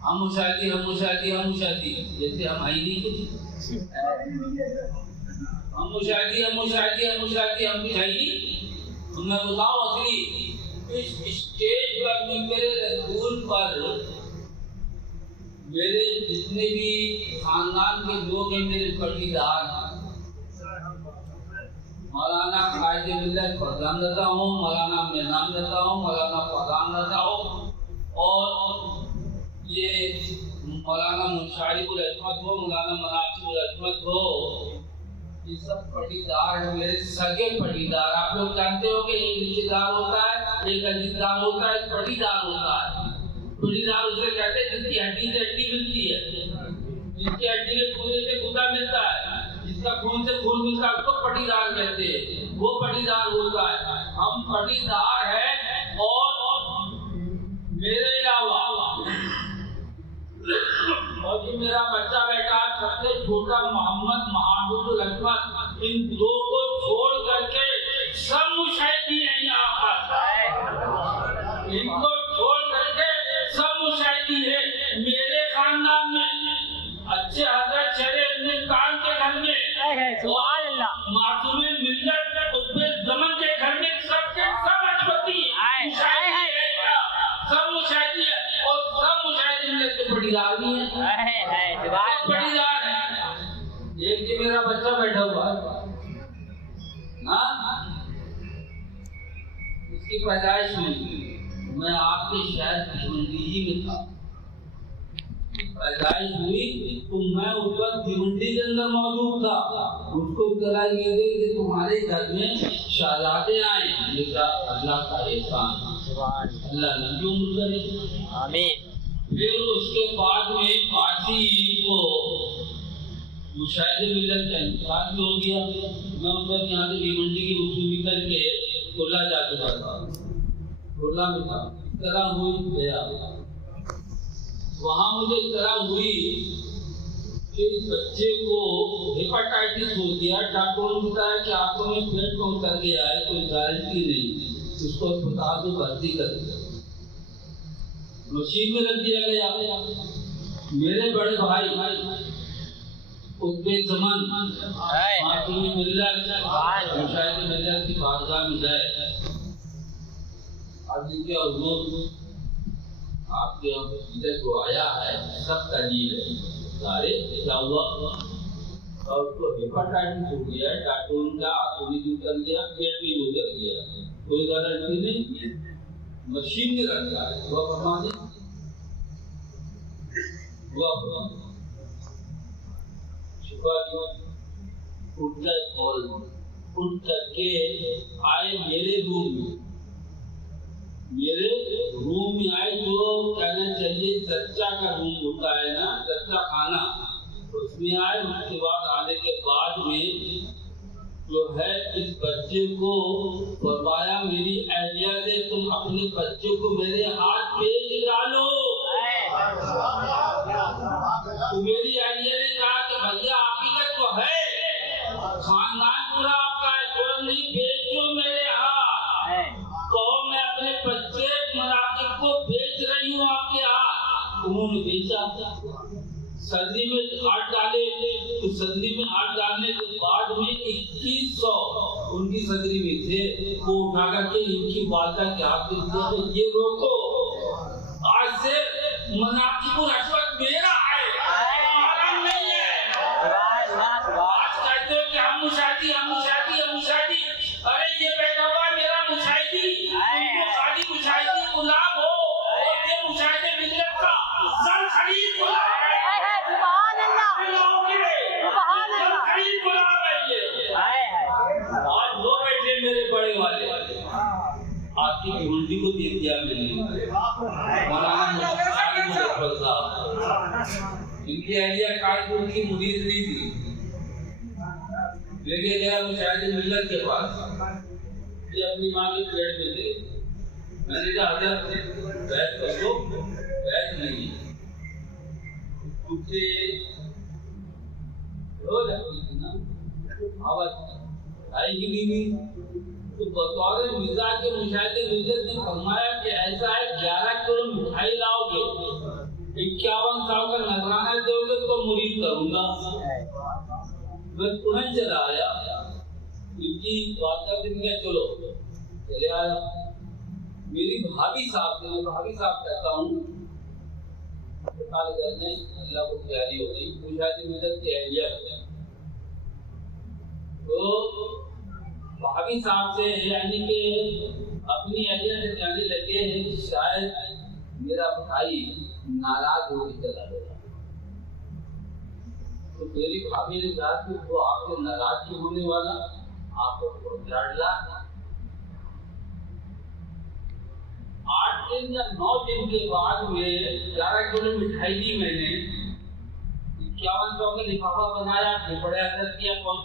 हम मुशाहिदी जैसे हम आई नहीं कुछ, हम मुशाहिदी हम कुछ आई नहीं। मैं बताऊं असली इस स्टेज पर भी मेरे रसूल पर मेरे जितने भी खानदान के लोग हैं, मेरे पटीदार मौलाना कायदे मिल्लत फरजान रजा हूँ, मौलाना मेहनाम रजा हूँ, मौलाना फरजान रजा हूँ, और ये मौलाना मुशारिबुल अजमत हो, मौलाना मनासिबुल अजमत हो, ये सब पटीदार है, मेरे सगे पटीदार। आप लोग जानते हो कि एक रिश्तेदार होता है, एक अजीजदार होता है, एक पटीदार होता है। पटीदार उसे कहते हैं जिसकी हड्डी से हड्डी मिलती है, जिसकी हड्डी के खून से खून मिलता है, जिसका खून से खून मिलता है, उसको पटीदार कहते हैं, वो पटीदार होता है। हम पटीदार हैं और मेरे अलावा और जो मेरा बच्चा बेटा सबसे छोटा मोहम्मद महाबूबुल अजमत, इन दो को छोड़ करके सब मुशाहिदी हैं यहाँ पर, इनको छोड़ करके सब मुशाहिदी है। मेरे खानदान में अच्छे हजरत शरीफ कान के घर में, मासूमे मिल्लत उत्पे ज़मन के घर में सबके सब अजमती सब मुशाहिदी है, और सब मुशाहिदी मिल्लत के पटीदार भी हैं, पटीदार हैं। एक जी मेरा बच्चा बैठा हुआ ना, इसकी पैदाइश हुई, मैं आपके शायद भिवंडी में था, पैदाइश हुई तो मैं उस वक्त भिवंडी के अंदर मौजूद था। उसको इत्तला ये गई कि तुम्हारे घर में शहजादे आए, बेटा अल्लाह का एहसान, अल्लाह लंबी उम्र करे, आमीन। फिर उसके बाद में पार्टी को मुशाहिदे मिल्लत का इंतकाल भी हो गया। मैं उस वक्त यहाँ से भिवंडी की उसूल निकल के खुला जा चुका था, खुला में था, इत्तला हुई गया। वहाँ मुझे इत्तला हुई कि इस बच्चे को हेपेटाइटिस हो गया, डॉक्टरों ने बताया कि आंखों में पेट में उतर गया है, कोई गारंटी नहीं, इसको अस्पताल में भर्ती कर दिया, मशीन में रख दिया गया। मेरे बड़े भाई उत्पे ज़मन मासूमी मिल्लत मुशाहिदी मिल्लत की बारगाह में गए, आदमी के हुजूर आपके सीधे को आया है, सब दलील है, सारे क्या हुआ, और उसको हेपेटाइटिस हो गया है, डॉक्टरों का आंखों भी उतर गया, पेट भी उतर गया, कोई गारंटी नहीं, मशीन में रखा है। वो फरमाने उठ करके आए मेरे रूम में आए, जो कहना चाहिए चर्चा का रूम होता है ना, चर्चा खाना, उसमें आए। उसके बाद आने के बाद में जो है इस बच्चे को फरमाया मेरी अहलिया से, तुम अपने बच्चे को मेरे हाथ भेज डालो। तो मेरी अहलिया ने कहा कि भैया हकीकत तो है, खानदान पूरा आपका है, तुरंत नहीं, भेजो मेरे हाथ, कहो मैं अपने बच्चे मराकिब को भेज रही हूँ आपके हाथ। उन्होंने भेजा, सर्दी में हाथ डाले, तो सर्दी में हाथ डालने के बाद में 2100 उनकी सदरी में थे, वो उठा करके इनकी वालदा के हाथ में दिया, तो ये रोको, आज से मनाकिबुल अजमत मेरा है, हमारा नहीं है। आज कहते हो कि हम मुशाहिदी, अरे ये बैठा हुआ मेरा मुशाहिदी, उनको खाली मुशाहिदी गुलाब हो, और ये मुशाहिदे मिल्लत का सर खरीद गुलाब है, खरीद गुलाब है ये। आज दो बैठे मेरे बड़े वाले, आपकी भिवंडी को दे दिया मैंने, मौलाना इनकी अहलिया कानपुर की मुरीद नहीं थी, लेके गया मुशाहिदे मिल्लत के पास, ये अपनी माँ के पेट में थे। मैंने कहा हज़रत बैठ कर लो, बैठ नहीं उठे, रोज ना आवाज आएगी नहीं। तो बतौर मिजाज के मुशाहिदे मिल्लत ने फरमाया कि ऐसा है 11 किलो मिठाई लाओगे, 51 साल का नजराना दोगे तो मुरीद करूंगा। मैं तुरंत चला आया, इनकी बात करके क्या चलो चले आया। मेरी भाभी साहब से, मैं भाभी साहब कहता हूँ, अल्लाह को तैयारी हो गई, पूछा कि मेरा तैयारिया तो भाभी साहब से यानी कि अपनी एरिया से कहने लगे हैं कि शायद मेरा भाई नाराज होकर चला गया। तो मेरी भाभी ने कहा कि वो आपसे नाराज क्यों होने वाला, आपको लाडला। 8 दिन या 9 दिन के बाद में 11 किलो मिठाई दी मैंने, 51 का लिफाफा बनाया, बड़े असर किया, कौन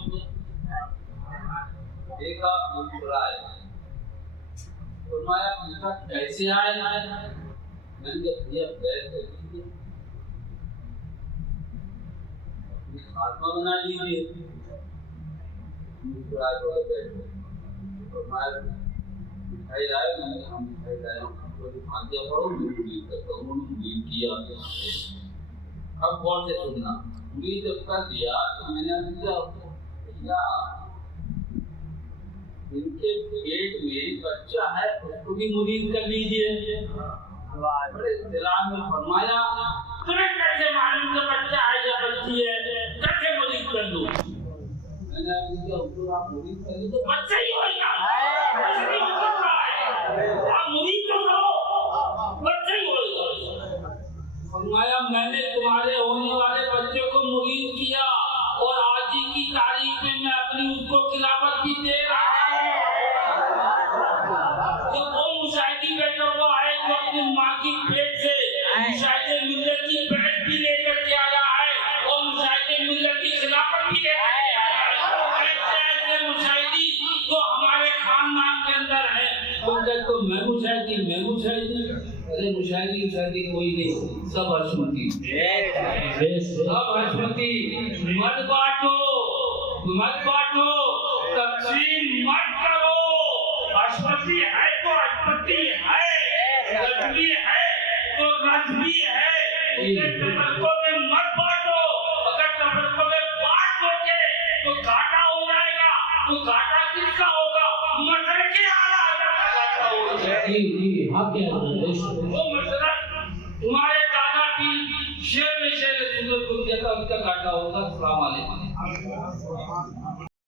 देखा मुस्कुराए, फरमाया पूछा कैसे आए। मैंने कहा भैया पैसे खात्मा बना लीजिए। मुस्कुराए थोड़े बैठे, फरमाया मिठाई लाए। मैंने कहा मिठाई लाया, फातिहा पढ़ो, उम्मीद करता हूँ। उम्मीद किया, अब गौर से सुनना, उम्मीद जब कर दिया तो मैंने पूछा भैया इनके पेट में बच्चा है, उसको भी मुरीद कर लीजिए। बड़े दिलान में फरमाया तुम्हें कैसे मालूम कि बच्चा है या बच्ची है, कैसे मुरीद कर लूं। मैंने पूछा हुजूर आप मुरीद कर लो तो बच्चा ही होगा, आप मुरीद तो करो, बच्चा ही होगा। फरमाया मैंने तुम्हारे होने वाले बच्चे को मुरीद किया और आज ही की तारीख में मैं अपनी उसको खिलाफत भी दे रहा हूं। जो वो मुशाहिदी बैठा हुआ है जो अपनी माँ की पेट से मुशाहिदे मिल्लत की बैठ भी लेकर के आया है और मुशाहिदे मिल्लत की खिलाफत भी लेकर के आया है। ऐसे मुशाहिदी तो हमारे खानदान के अंदर है। तो मैं मुशाहिदी अरे मुशाहिदी कोई नहीं, सब हशमती, सब हशमती। मत बांटो, तकसीम मत करो। हशमती है तो हशमती है, रजवी है तो रजवी है। इसे तफरकों में मत बांटो। अगर तफरकों में बांट दोगे तो घाटा हो जाएगा। तो घाटा किसका होगा? मसले के आला का घाटा होगा। वो मसला तुम्हारे दादा की शेर में शेर उसका घाटा होगा। अस्सलाम वालेकुम।